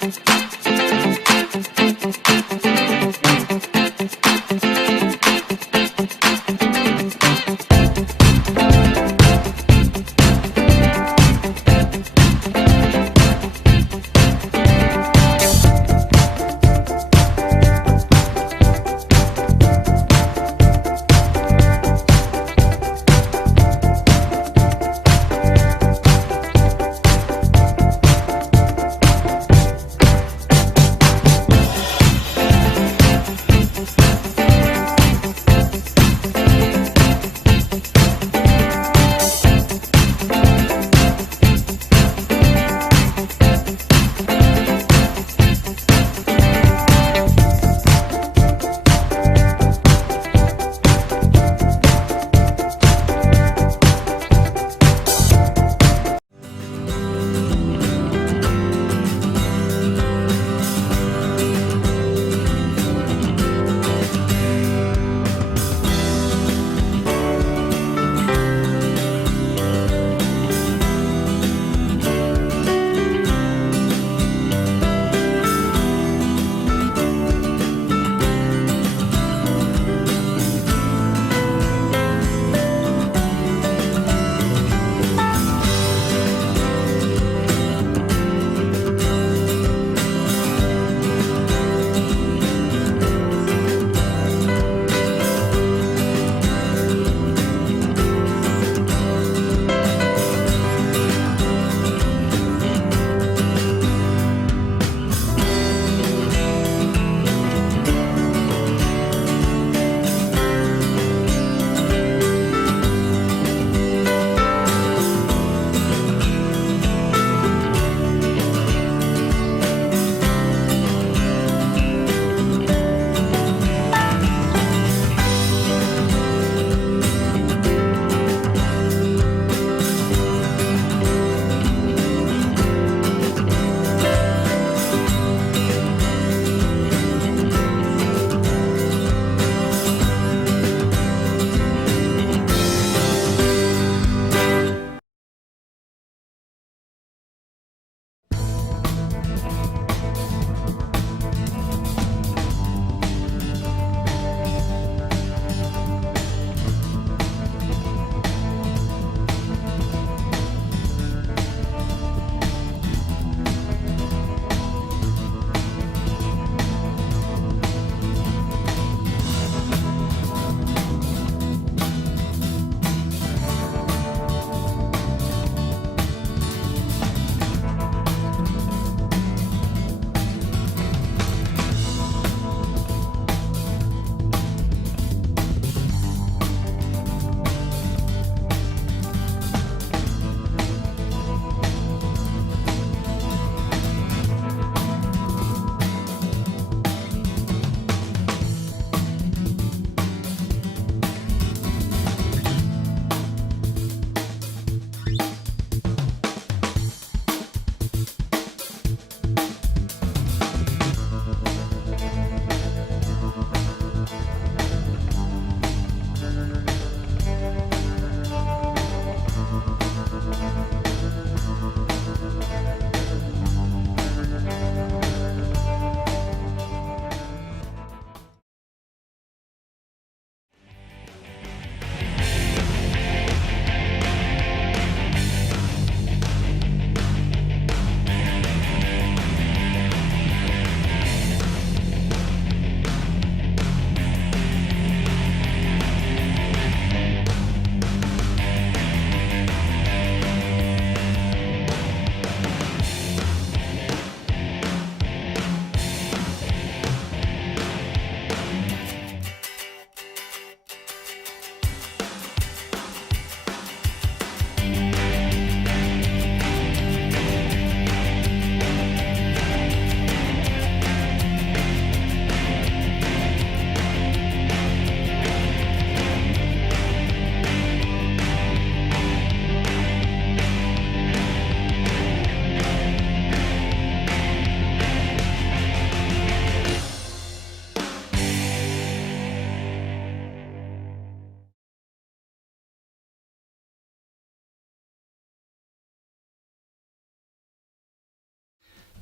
อ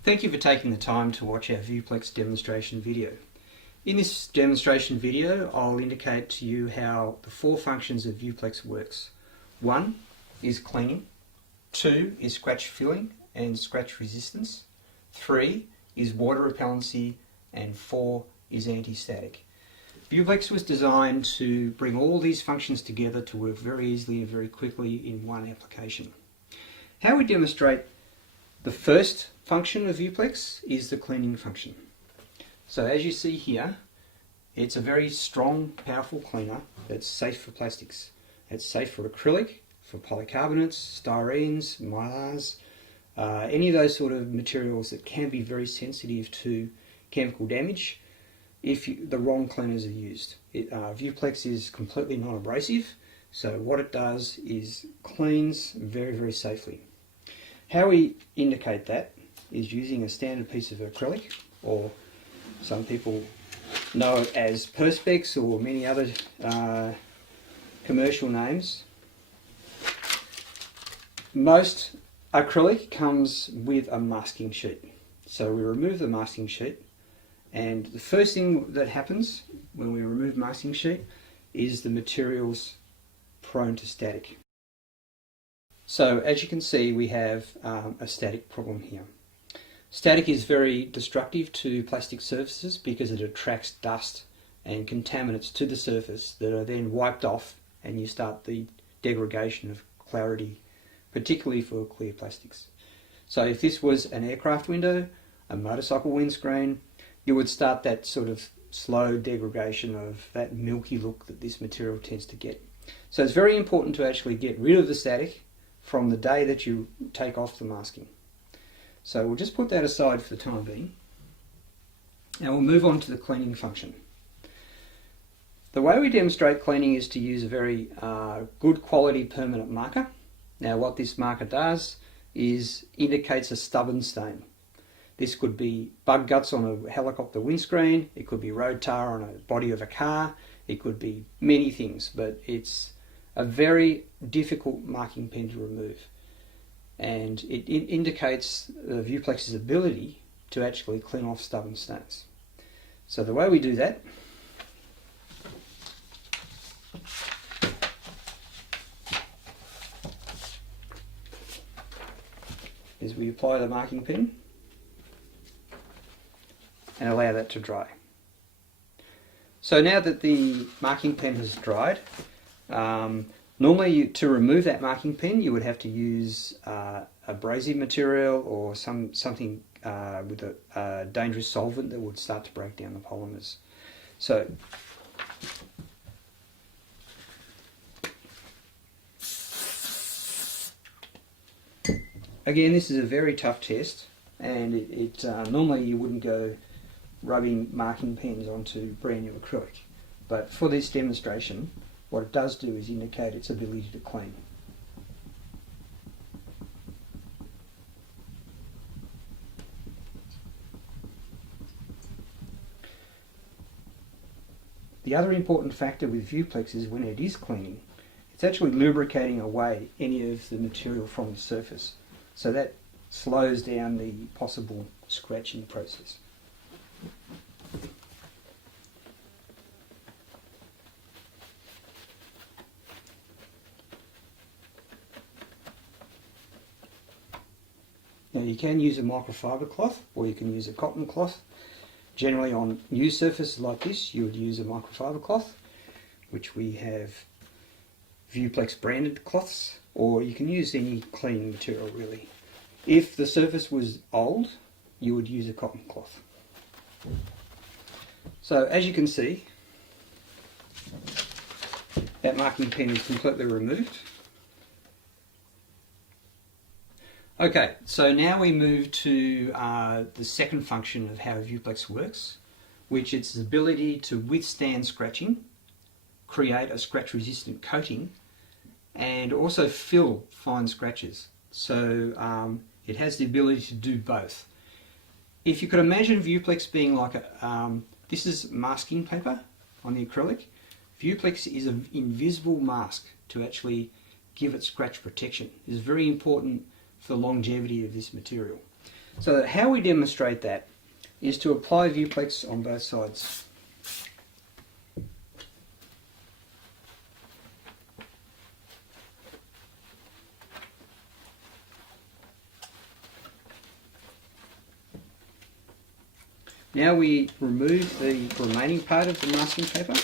Thank you for taking the time to watch our Viewplex demonstration video. In this demonstration video, I'll indicate to you how the four functions of Viewplex works. 1 is cleaning, 2 is scratch filling and scratch resistance, 3 is water repellency, and 4 is anti-static. Viewplex was designed to bring all these functions together to work very easily and very quickly in one application. How we demonstrate the first function of Viewplex is the cleaning function. So as you see here, it's a very strong, powerful cleaner that's safe for plastics. It's safe for acrylic, for polycarbonates, styrenes, mylars, any of those sort of materials that can be very sensitive to chemical damage if the wrong cleaners are used. Viewplex is completely non-abrasive, so what it does is cleans very, very safely. How we indicate that is using a standard piece of acrylic, or some people know it as Perspex or many other commercial names. Most acrylic comes with a masking sheet. So we remove the masking sheet, and the first thing that happens when we remove masking sheet is the material's prone to static. So as you can see, we have a static problem here. Static is very destructive to plastic surfaces because it attracts dust and contaminants to the surface that are then wiped off, and you start the degradation of clarity, particularly for clear plastics. So if this was an aircraft window, a motorcycle windscreen, you would start that sort of slow degradation of that milky look that this material tends to get. So it's very important to actually get rid of the static from the day that you take off the masking. So we'll just put that aside for the time being, and we'll move on to the cleaning function. The way we demonstrate cleaning is to use a very good quality permanent marker. Now what this marker does is indicates a stubborn stain. This could be bug guts on a helicopter windscreen, it could be road tar on a body of a car, it could be many things, but it's a very difficult marking pen to remove. And it indicates Viewplex's ability to actually clean off stubborn stains. So the way we do that is we apply the marking pen and allow that to dry. So now that the marking pen has dried, normally to remove that marking pen you would have to use abrasive material or something with a dangerous solvent that would start to break down the polymers. So again, this is a very tough test, and normally you wouldn't go rubbing marking pens onto brand new acrylic, but for this demonstration what it does do is indicate its ability to clean. The other important factor with Viewplex is when it is cleaning, it's actually lubricating away any of the material from the surface. So that slows down the possible scratching process. Now you can use a microfiber cloth or you can use a cotton cloth. Generally on new surfaces like this you would use a microfiber cloth, which we have Viewplex branded cloths, or you can use any cleaning material really. If the surface was old, you would use a cotton cloth. So as you can see, that marking pen is completely removed. Okay, so now we move to the second function of how Viewplex works, which is its ability to withstand scratching, create a scratch resistant coating, and also fill fine scratches. So it has the ability to do both. If you could imagine Viewplex being like this is masking paper on the acrylic. Viewplex is an invisible mask to actually give it scratch protection. It is very important for the longevity of this material. So how we demonstrate that is to apply Viewplex on both sides. Now we remove the remaining part of the masking paper,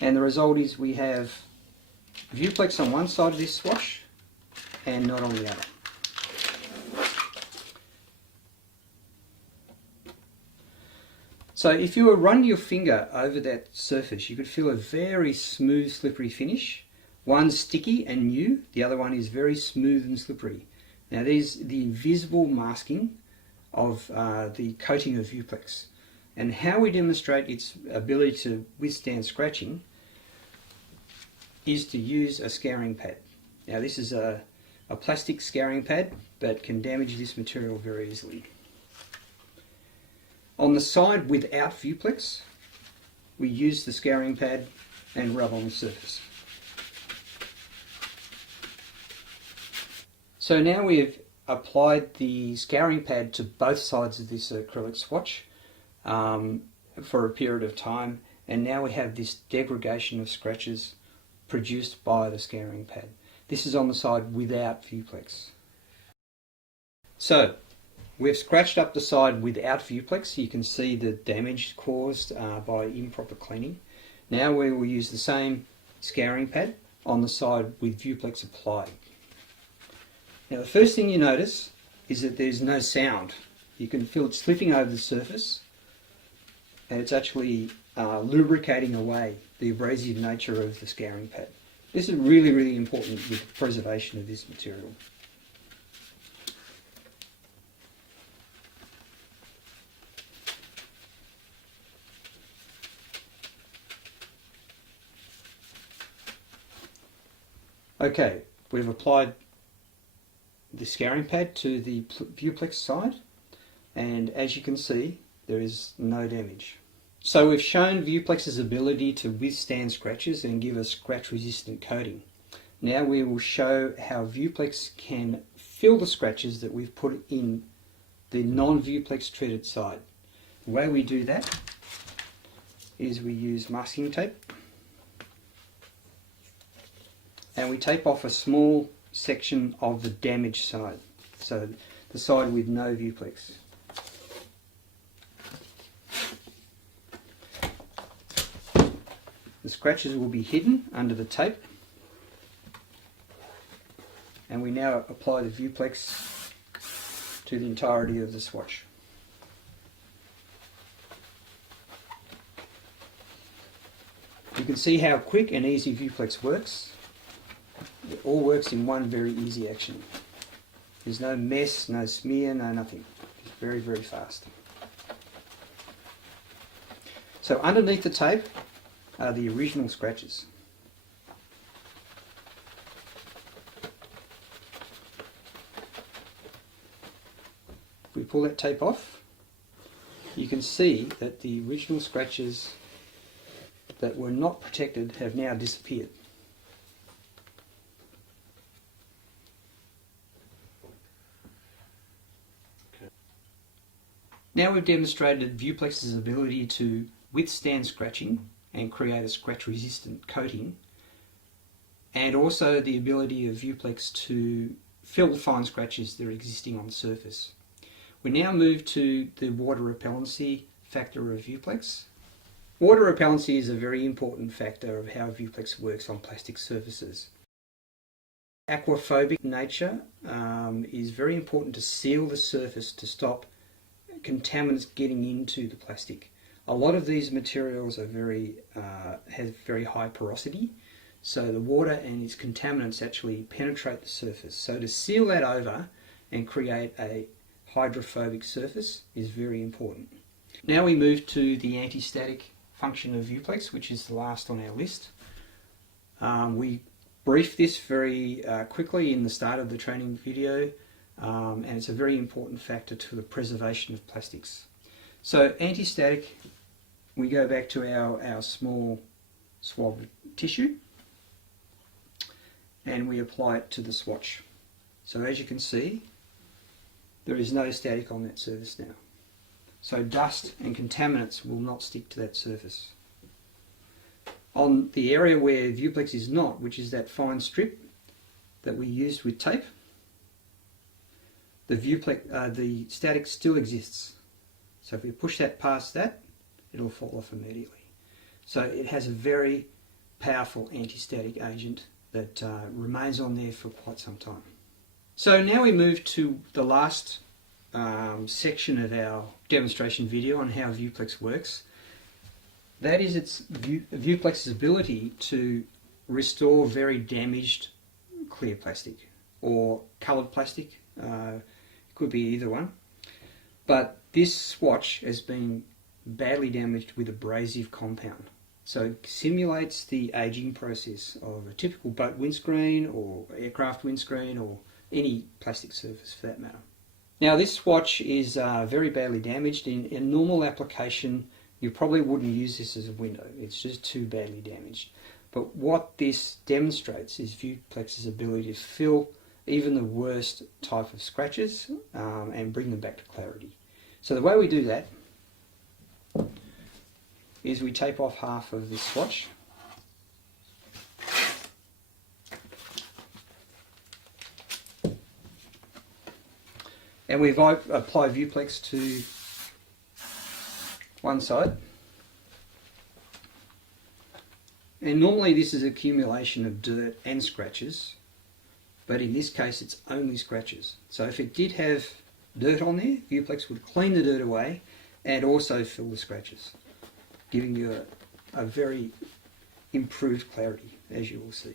and the result is we have Viewplex on one side of this swatch and not on the other. So if you were running your finger over that surface, you could feel a very smooth, slippery finish. One's sticky and new, the other one is very smooth and slippery. Now there's the invisible masking of the coating of Viewplex. And how we demonstrate its ability to withstand scratching is to use a scouring pad. Now this is a plastic scouring pad but can damage this material very easily. On the side without Viewplex, we use the scouring pad and rub on the surface. So now we've applied the scouring pad to both sides of this acrylic swatch for a period of time, and now we have this degradation of scratches produced by the scouring pad. This is on the side without Viewplex. So we've scratched up the side without Viewplex. You can see the damage caused by improper cleaning. Now we will use the same scouring pad on the side with Viewplex applied. Now the first thing you notice is that there's no sound. You can feel it slipping over the surface, and it's actually lubricating away the abrasive nature of the scouring pad. This is really, really important with the preservation of this material. Okay, we've applied the scouring pad to the Viewplex side, and as you can see, there is no damage. So we've shown Viewplex's ability to withstand scratches and give a scratch resistant coating. Now we will show how Viewplex can fill the scratches that we've put in the non-Viewplex treated side. The way we do that is we use masking tape, and we tape off a small section of the damaged side, so the side with no Viewplex. The scratches will be hidden under the tape, and we now apply the Viewplex to the entirety of the swatch. You can see how quick and easy Viewplex works. It all works in one very easy action. There's no mess, no smear, no nothing. It's very, very fast. So underneath the tape are the original scratches. If we pull that tape off, you can see that the original scratches that were not protected have now disappeared. Now we've demonstrated Viewplex's ability to withstand scratching and create a scratch resistant coating, and also the ability of Viewplex to fill fine scratches that are existing on the surface. We now move to the water repellency factor of Viewplex. Water repellency is a very important factor of how Viewplex works on plastic surfaces. Aquaphobic nature is very important to seal the surface to stop contaminants getting into the plastic. A lot of these materials are have very high porosity, so the water and its contaminants actually penetrate the surface. So to seal that over and create a hydrophobic surface is very important. Now we move to the anti-static function of Viewplex, which is the last on our list. We briefed this very quickly in the start of the training video, and it's a very important factor to the preservation of plastics. So anti-static, we go back to our small swab tissue and we apply it to the swatch. So as you can see, there is no static on that surface now. So dust and contaminants will not stick to that surface. On the area where Viewplex is not, which is that fine strip that we used with tape, the static still exists. So if we push that past that, it'll fall off immediately. So it has a very powerful anti-static agent that remains on there for quite some time. So now we move to the last section of our demonstration video on how Viewplex works. That is Viewplex's ability to restore very damaged clear plastic or coloured plastic. It could be either one. But this swatch has been badly damaged with abrasive compound. So it simulates the aging process of a typical boat windscreen or aircraft windscreen or any plastic surface for that matter. Now this swatch is very badly damaged. In normal application you probably wouldn't use this as a window, it's just too badly damaged. But what this demonstrates is Viewplex's ability to fill even the worst type of scratches and bring them back to clarity. So the way we do that is we tape off half of this swatch. And we apply Viewplex to one side. And normally this is accumulation of dirt and scratches, but in this case it's only scratches. So if it did have dirt on there, Viewplex would clean the dirt away and also fill the scratches, giving you a very improved clarity, as you will see.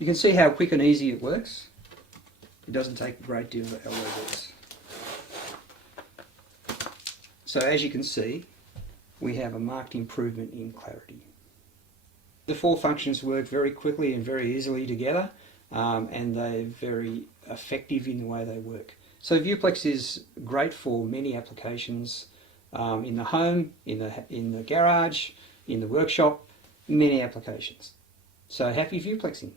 You can see how quick and easy it works. It doesn't take a great deal of LEDs. So as you can see, we have a marked improvement in clarity. The four functions work very quickly and very easily together, and they're very effective in the way they work. So Viewplex is great for many applications in the home, in the garage, in the workshop, many applications. So happy Viewplexing!